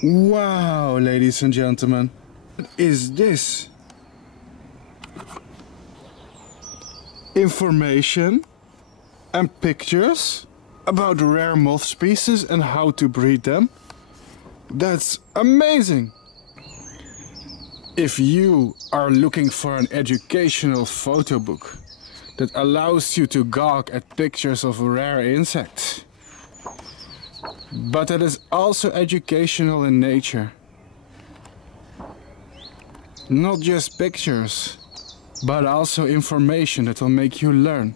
Wow, ladies and gentlemen, what is this? Information and pictures about rare moth species and how to breed them. That's amazing! If you are looking for an educational photo book that allows you to gawk at pictures of rare insects, but that is also educational in nature. Not just pictures, but also information that will make you learn.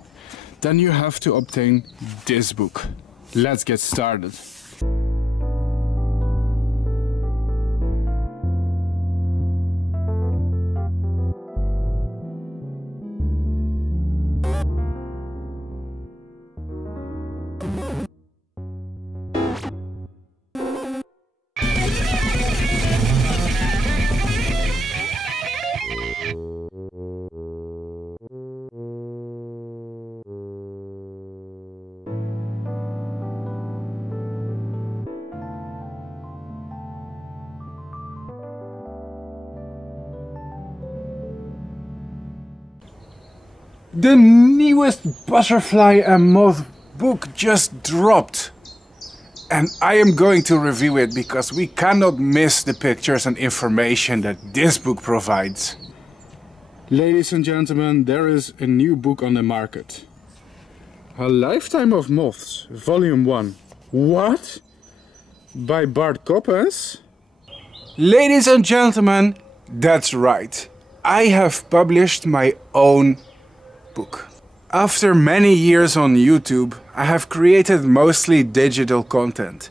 Then you have to obtain this book. Let's get started. The newest butterfly and moth book just dropped, and I am going to review it because we cannot miss the pictures and information that this book provides. Ladies and gentlemen, there is a new book on the market. A Lifetime of Moths, Volume 1. What? By Bart Coppens? Ladies and gentlemen, that's right. I have published my own book. After many years on YouTube, I have created mostly digital content.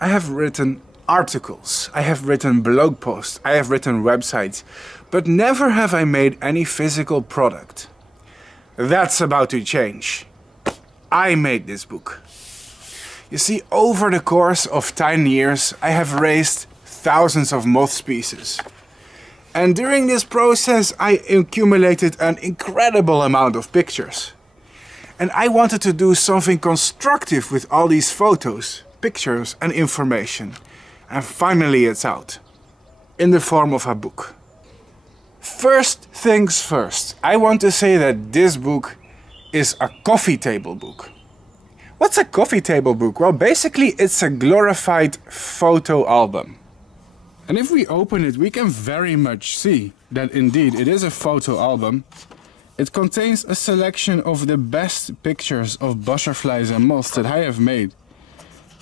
I have written articles, I have written blog posts, I have written websites, but never have I made any physical product. That's about to change. I made this book. You see, over the course of 10 years, I have raised thousands of moth species. And during this process, I accumulated an incredible amount of pictures. And I wanted to do something constructive with all these photos, pictures and information. And finally it's out, in the form of a book. First things first, I want to say that this book is a coffee table book. What's a coffee table book? Well, basically it's a glorified photo album. And if we open it, we can very much see that indeed it is a photo album. It contains a selection of the best pictures of butterflies and moths that I have made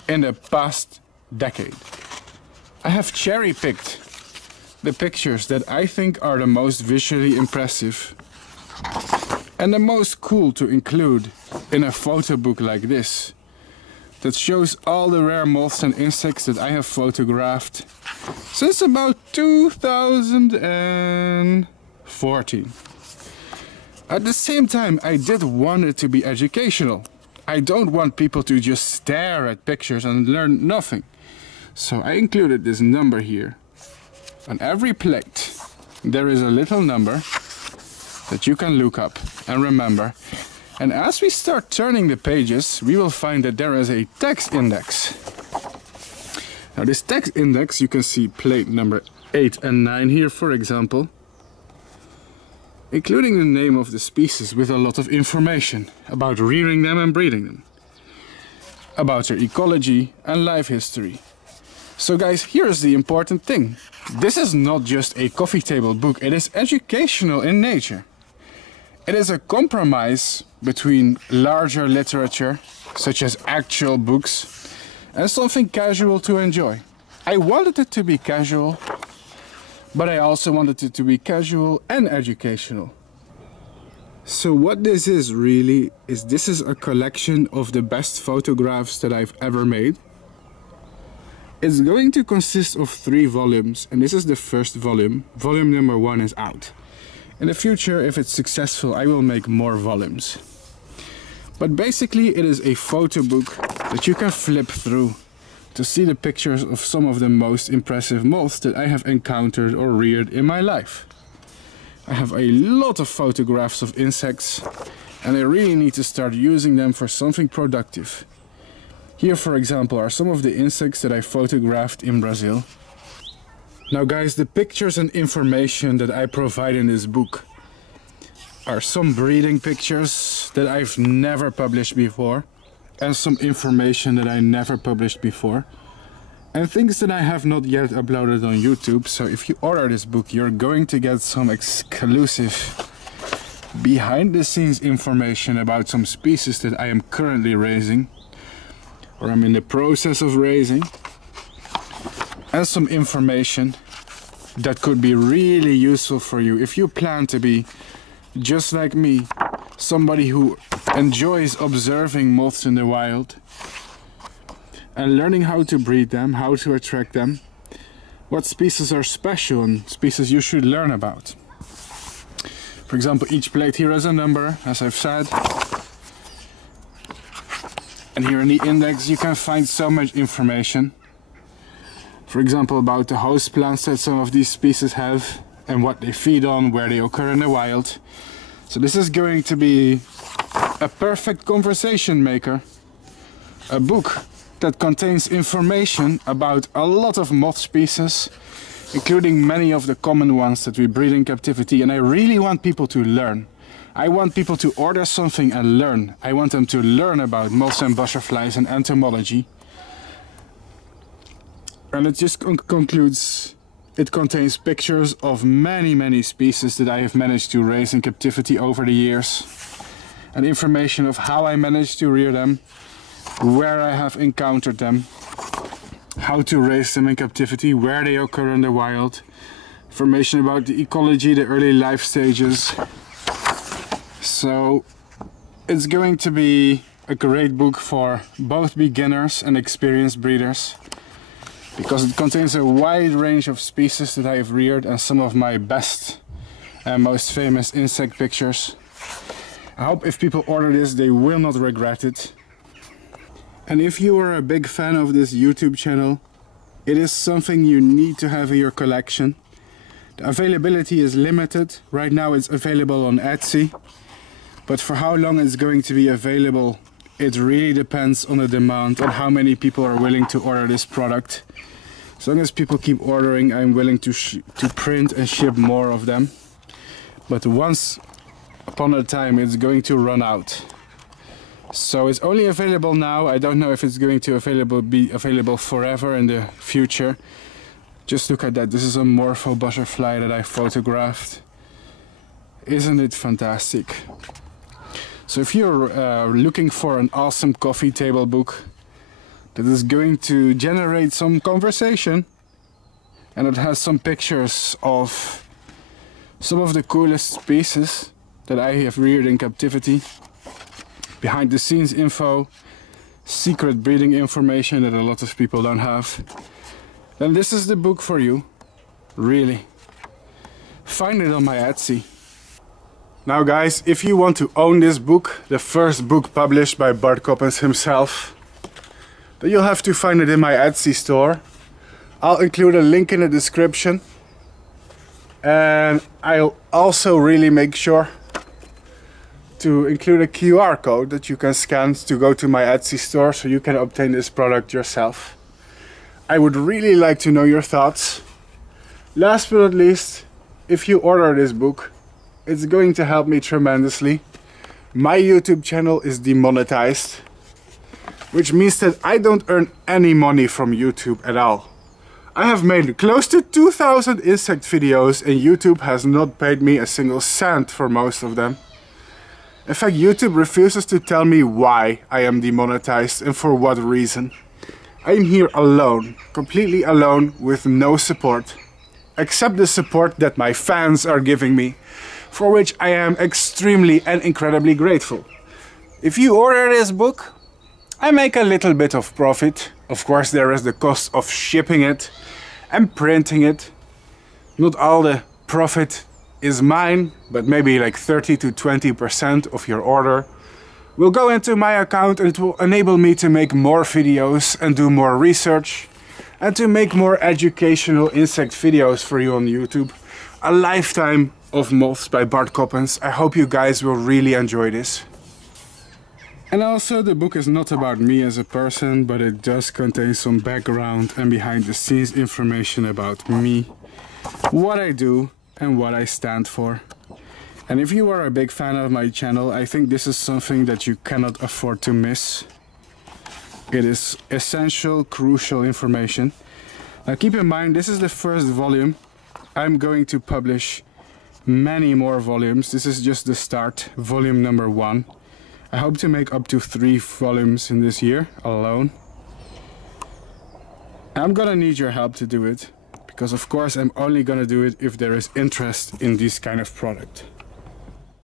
in the past decade. I have cherry-picked the pictures that I think are the most visually impressive and the most cool to include in a photo book like this, that shows all the rare moths and insects that I have photographed since about 2014. At the same time, I did want it to be educational. I don't want people to just stare at pictures and learn nothing. So I included this number here. On every plate, there is a little number that you can look up and remember. And as we start turning the pages, we will find that there is a text index. Now this text index, you can see plate number 8 and 9 here, for example, including the name of the species with a lot of information about rearing them and breeding them, about their ecology and life history. So guys, here's the important thing. This is not just a coffee table book, it is educational in nature. It is a compromise between larger literature, such as actual books, and something casual to enjoy. I wanted it to be casual, but I also wanted it to be casual and educational. So what this is really is this is a collection of the best photographs that I've ever made. It's going to consist of 3 volumes, and this is the first volume. Volume number 1 is out. In the future, if it's successful, I will make more volumes. But basically it is a photo book that you can flip through to see the pictures of some of the most impressive moths that I have encountered or reared in my life. I have a lot of photographs of insects and I really need to start using them for something productive. Here, for example, are some of the insects that I photographed in Brazil. Now guys, the pictures and information that I provide in this book are some breeding pictures that I've never published before, and some information that I never published before, and things that I have not yet uploaded on YouTube. So if you order this book, you're going to get some exclusive behind the scenes information about some species that I am currently raising, or I'm in the process of raising, and some information that could be really useful for you if you plan to be, just like me, somebody who enjoys observing moths in the wild and learning how to breed them, how to attract them, what species are special and species you should learn about. For example, each plate here has a number, as I've said. And here in the index you can find so much information. For example, about the host plants that some of these species have and what they feed on, where they occur in the wild. So this is going to be a perfect conversation maker. A book that contains information about a lot of moth species, including many of the common ones that we breed in captivity, and I really want people to learn. I want people to order something and learn. I want them to learn about moths and butterflies and entomology. And it just concludes, it contains pictures of many species that I have managed to raise in captivity over the years, and information of how I managed to rear them, where I have encountered them, how to raise them in captivity, where they occur in the wild, information about the ecology, the early life stages. So it's going to be a great book for both beginners and experienced breeders, because it contains a wide range of species that I have reared and some of my best and most famous insect pictures. I hope if people order this, they will not regret it. And if you are a big fan of this YouTube channel, it is something you need to have in your collection. The availability is limited. Right now it's available on Etsy, but for how long it's going to be available, it really depends on the demand and how many people are willing to order this product. As long as people keep ordering, I'm willing to print and ship more of them. But once upon a time it's going to run out. So it's only available now. I don't know if it's going to be available forever in the future. Just look at that. This is a morpho butterfly that I photographed. Isn't it fantastic? So if you're looking for an awesome coffee table book that is going to generate some conversation, and it has some pictures of some of the coolest species that I have reared in captivity, behind the scenes info, secret breeding information that a lot of people don't have, then this is the book for you, really. Find it on my Etsy. Now guys, if you want to own this book, the first book published by Bart Coppens himself, then you'll have to find it in my Etsy store. I'll include a link in the description, and I'll also really make sure to include a QR code that you can scan to go to my Etsy store so you can obtain this product yourself. I would really like to know your thoughts. Last but not least, if you order this book, it's going to help me tremendously. My YouTube channel is demonetized, which means that I don't earn any money from YouTube at all. I have made close to 2,000 insect videos and YouTube has not paid me a single cent for most of them. In fact, YouTube refuses to tell me why I am demonetized and for what reason. I am here alone, completely alone, with no support, except the support that my fans are giving me, for which I am extremely and incredibly grateful. If you order this book, I make a little bit of profit. Of course, there is the cost of shipping it and printing it. Not all the profit is mine, but maybe like 30 to 20% of your order will go into my account, and it will enable me to make more videos and do more research and to make more educational insect videos for you on YouTube. A lifetime of moths by Bart Coppens. I hope you guys will really enjoy this. And also, the book is not about me as a person, but it does contain some background and behind the scenes information about me what I do and what I stand for. And if you are a big fan of my channel, I think this is something that you cannot afford to miss. It is essential, crucial information. Now keep in mind, this is the first volume. I'm going to publish many more volumes. This is just the start, volume number 1. I hope to make up to 3 volumes in this year alone. I'm gonna need your help to do it, because of course I'm only gonna do it if there is interest in this kind of product.